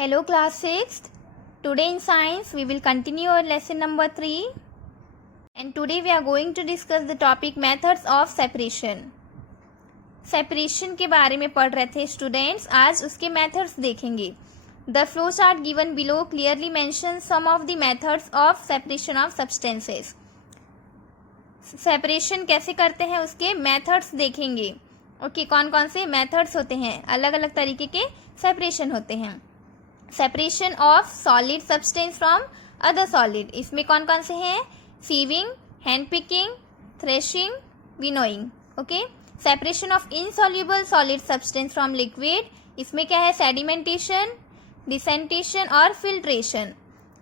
Hello class 6th. Today in science we will continue our lesson number 3 and today we are going to discuss the topic methods of separation. Separation के बारे में पढ़ रहे थे students, आज उसके methods देखेंगे. The flow chart given below clearly mentions some of the methods of separation of substances. Separation कैसे करते हैं उसके मेथड्स देखेंगे. ओके, कौन कौन से मेथड्स होते हैं, अलग अलग तरीके के सेपरेशन होते हैं. Separation of solid substance from other solid, इसमें कौन कौन से हैं? Sieving, hand picking, threshing, winnowing. Okay. Separation of insoluble solid substance from liquid, इसमें क्या है? सेडिमेंटेशन, डिसेंटेशन और filtration.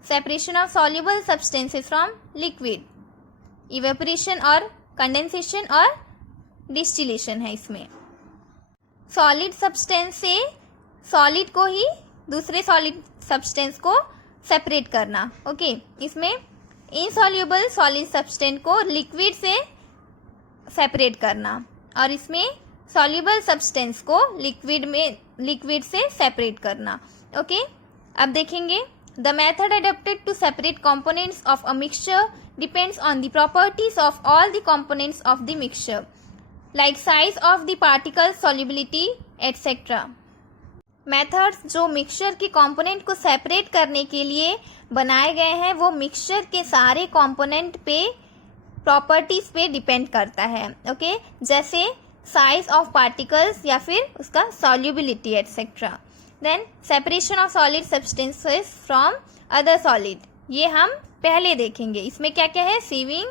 Separation of soluble substances from liquid, evaporation और कंडेंसेशन और डिस्टिलेशन है. इसमें सॉलिड सब्सटेंस से सॉलिड को ही दूसरे सॉलिड सब्सटेंस को सेपरेट करना. ओके. इसमें इनसॉल्युबल सॉलिड सब्सटेंस को लिक्विड से सेपरेट करना और इसमें सॉल्युबल सब्सटेंस को लिक्विड से सेपरेट करना. ओके. अब देखेंगे the method adopted to separate components of a mixture depends on the properties of all the components of the mixture like size of the particle, solubility etcetera. Methods जो mixture के component को separate करने के लिए बनाए गए हैं वो मिक्सचर के सारे कंपोनेंट पे प्रॉपर्टीज पे डिपेंड करता है. ओके. जैसे साइज ऑफ पार्टिकल्स या फिर उसका solubility etcetera. Then separation of solid substances from other solid, ये हम पहले देखेंगे. इसमें क्या क्या है? Sieving,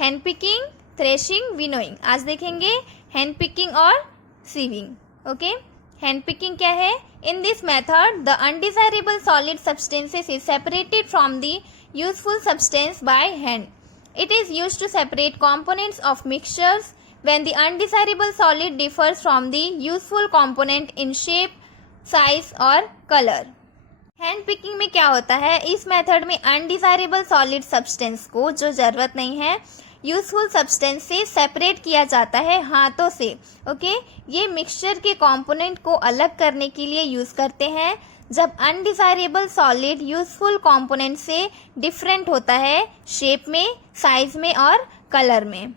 hand picking, threshing, winnowing. आज देखेंगे हैंड पिकिंग और सीविंग. ओके. हैंड पिकिंग क्या है? In this method the undesirable solid substances is separated from the useful substance by hand. It is used to separate components of mixtures when the undesirable solid differs from the useful component in shape, size और colour. Hand picking में क्या होता है? इस method में undesirable solid substance को, जो जरूरत नहीं है, यूजफुल सब्सटेंस से सेपरेट किया जाता है हाथों से. ओके. ये मिक्सचर के कंपोनेंट को अलग करने के लिए यूज करते हैं जब अनडिजायरेबल सॉलिड यूजफुल कंपोनेंट से डिफरेंट होता है शेप में, साइज में और कलर में.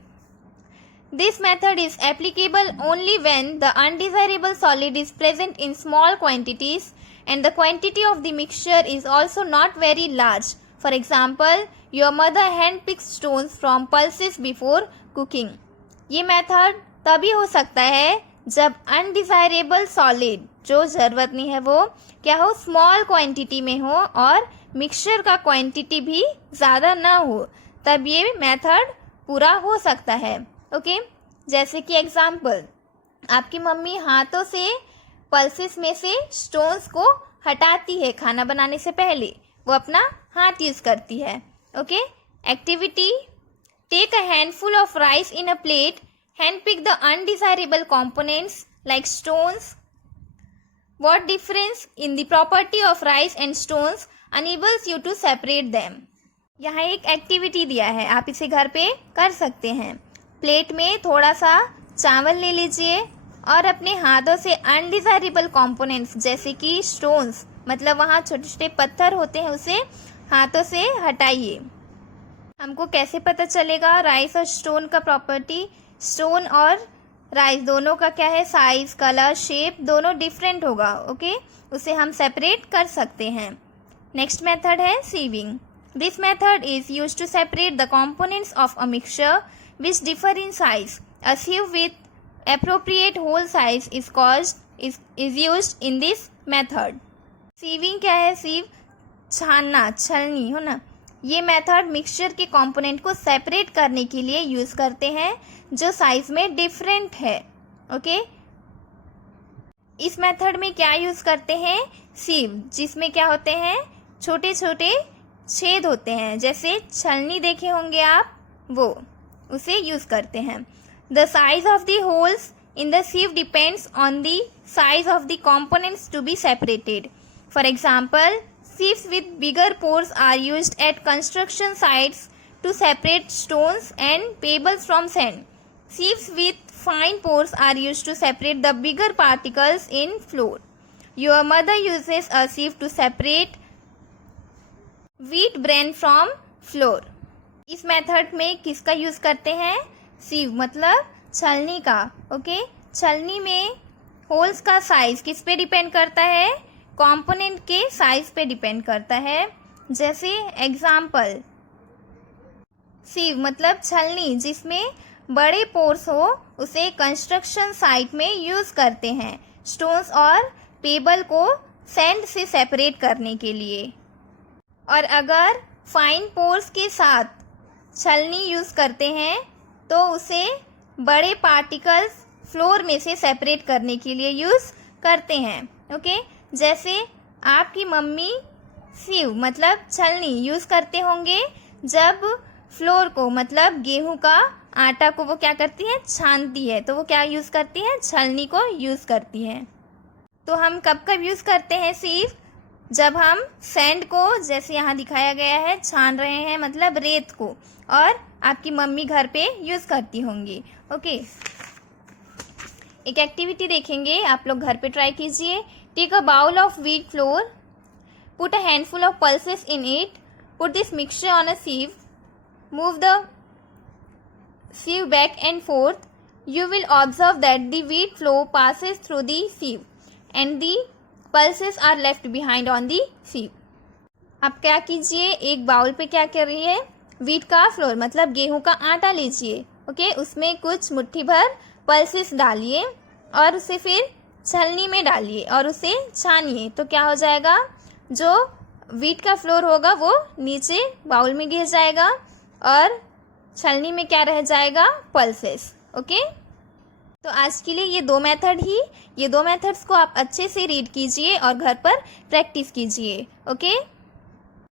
This method is applicable only when the undesirable solid is present in small quantities and the quantity of the mixture is also not very large. For example, your mother handpicks stones from pulses before cooking. ये method तभी हो सकता है जब undesirable solid, जो ज़रूरत नहीं है, वो क्या हो? स्मॉल क्वांटिटी में हो और मिक्सचर का क्वांटिटी भी ज़्यादा ना हो, तब ये मेथड पूरा हो सकता है. ओके. जैसे कि एग्जाम्पल, आपकी मम्मी हाथों से पल्सेस में से स्टोन्स को हटाती है खाना बनाने से पहले, वो अपना हाथ यूज करती है. Okay. Activity: take a handful of rice in a plate, hand pick the undesirable components like stones. What difference in the property of rice and stones enables you to separate them. यहाँ एक activity दिया है, आप इसे घर पे कर सकते हैं. प्लेट में थोड़ा सा चावल ले लीजिए और अपने हाथों से अनडिजायरेबल कंपोनेंट्स जैसे कि स्टोन्स, मतलब वहाँ छोटे छोटे पत्थर होते हैं, उसे हाथों से हटाइए. हमको कैसे पता चलेगा राइस और स्टोन का प्रॉपर्टी? स्टोन और राइस दोनों का क्या है? साइज, कलर, शेप दोनों डिफरेंट होगा. ओके. उसे हम सेपरेट कर सकते हैं. नेक्स्ट मेथड है sieving. This method is used to separate the components of a mixture which differ in size. A sieve with appropriate hole size is used in this method. Sieving क्या है? सीव छानना, छलनी हो ना. ये मेथड मिक्सचर के component को separate करने के लिए यूज करते हैं जो साइज में डिफरेंट है. ओके. इस मेथड में क्या यूज करते हैं? सीव, जिसमें क्या होते हैं? छोटे छोटे छेद होते हैं, जैसे छलनी देखे होंगे आप, वो उसे यूज करते हैं. The size of the holes in the sieve depends on the size of the components to be separated. For example, sieves with bigger pores are used at construction sites to separate stones and pebbles from sand. Sieves with fine pores are used to separate the bigger particles in flour. Your mother uses a sieve to separate wheat bran from flour. इस method में किसका use करते हैं? sieve मतलब छलनी का। Okay, छलनी में होल्स का साइज किस पे डिपेंड करता है? कंपोनेंट के साइज पे डिपेंड करता है। जैसे एग्जाम्पल, sieve मतलब छलनी जिसमें बड़े पोर्स हो, उसे कंस्ट्रक्शन साइट में यूज करते हैं स्टोन्स और पेबल को सैंड से सेपरेट करने के लिए। और अगर फाइन पोर्स के साथ छलनी यूज करते हैं तो उसे बड़े पार्टिकल्स फ्लोर में से सेपरेट करने के लिए यूज करते हैं। ओके, जैसे आपकी मम्मी sieve मतलब छलनी यूज करते होंगे जब फ्लोर को मतलब गेहूं का आटा को वो क्या करती है? छानती है। तो वो क्या यूज करती है? छलनी को यूज करती है। तो हम कब कब यूज करते हैं sieve? जब हम सैंड को, जैसे यहाँ दिखाया गया है, छान रहे हैं मतलब रेत को, और आपकी मम्मी घर पे यूज करती होंगी। ओके, एक एक्टिविटी देखेंगे, आप लोग घर पे ट्राई कीजिए। Take a bowl of wheat flour, put a handful of pulses in it, put this mixture on a sieve, move the sieve back and forth. You will observe that the wheat flow passes through the sieve and the pulses are left behind on the sieve. अब क्या कीजिए, एक bowl पे क्या कर रही है? Wheat का फ्लोर मतलब गेहूं का आटा लीजिए। ओके, उसमें कुछ मुट्ठी भर पल्सेस डालिए और उसे फिर छलनी में डालिए और उसे छानिए। तो क्या हो जाएगा? जो व्हीट का फ्लोर होगा वो नीचे बाउल में गिर जाएगा और छलनी में क्या रह जाएगा? पल्सेस। ओके, तो आज के लिए ये दो मेथड्स को आप अच्छे से रीड कीजिए और घर पर प्रैक्टिस कीजिए। ओके।